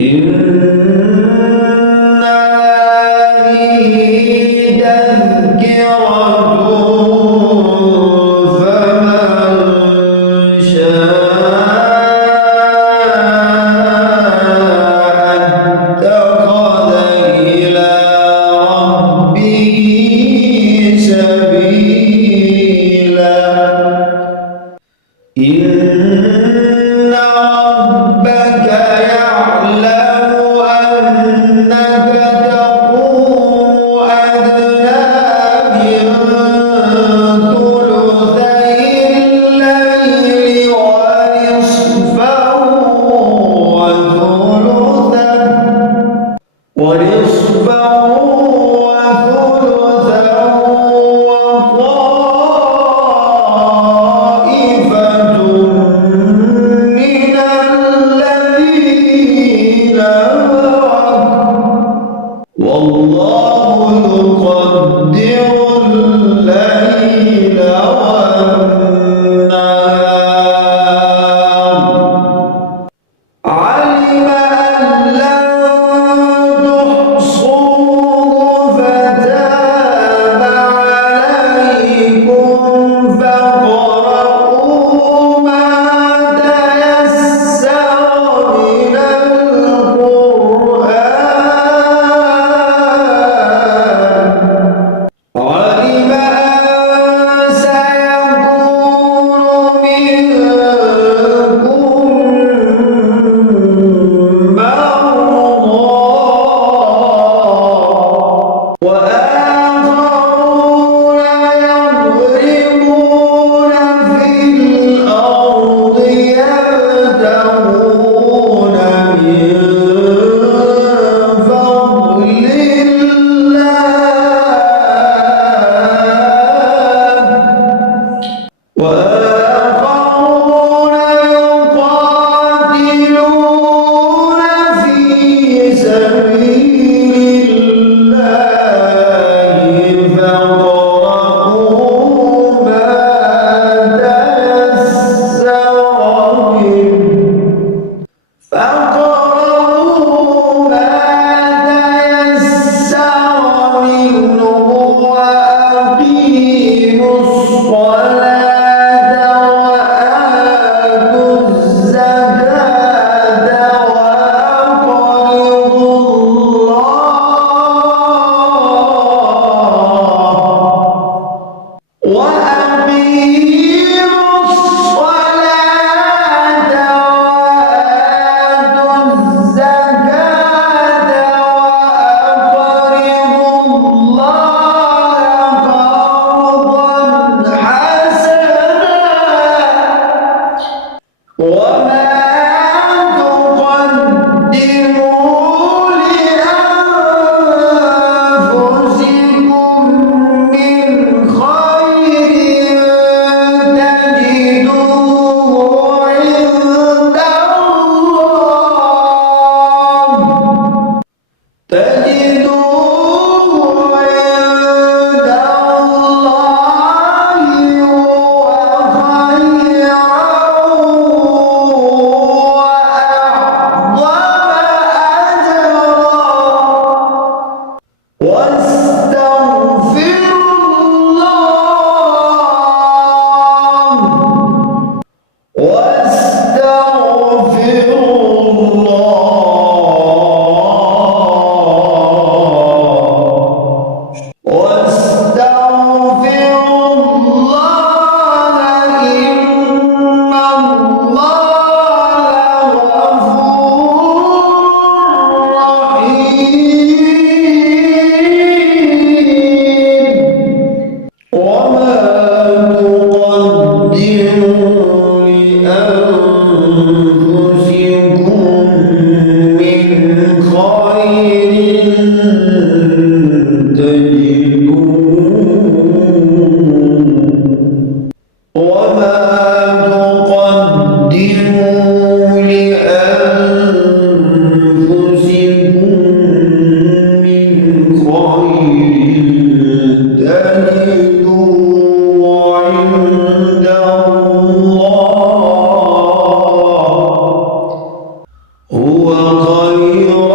إن هذه تذكرة فمن شاء اتخذ إلى ربه سبيلا إن ربك يعلم أنك تقوم أدنى من ثلثي الليل ونصفه وثلثه وطائفة من الذين معك والله يقدر الليل والنهار علم أن لن تحصوه فتاب عليكم فاقرؤوا ما تيسر من القرآن علم أن سيكون منكم مرضى وآخرون يضربون في الأرض يبتغون من فضل الله وآخرون يقاتلون في سبيل الله فاقرؤوا ما تيسر منه وأقيموا الصلاة وآتوا الزكاة وأقرضوا الله قرضا حسنا وما تقدموا لأنفسكم من خير تجدوه عند الله هو خيرا وأعظم أجرا هو خير خيرا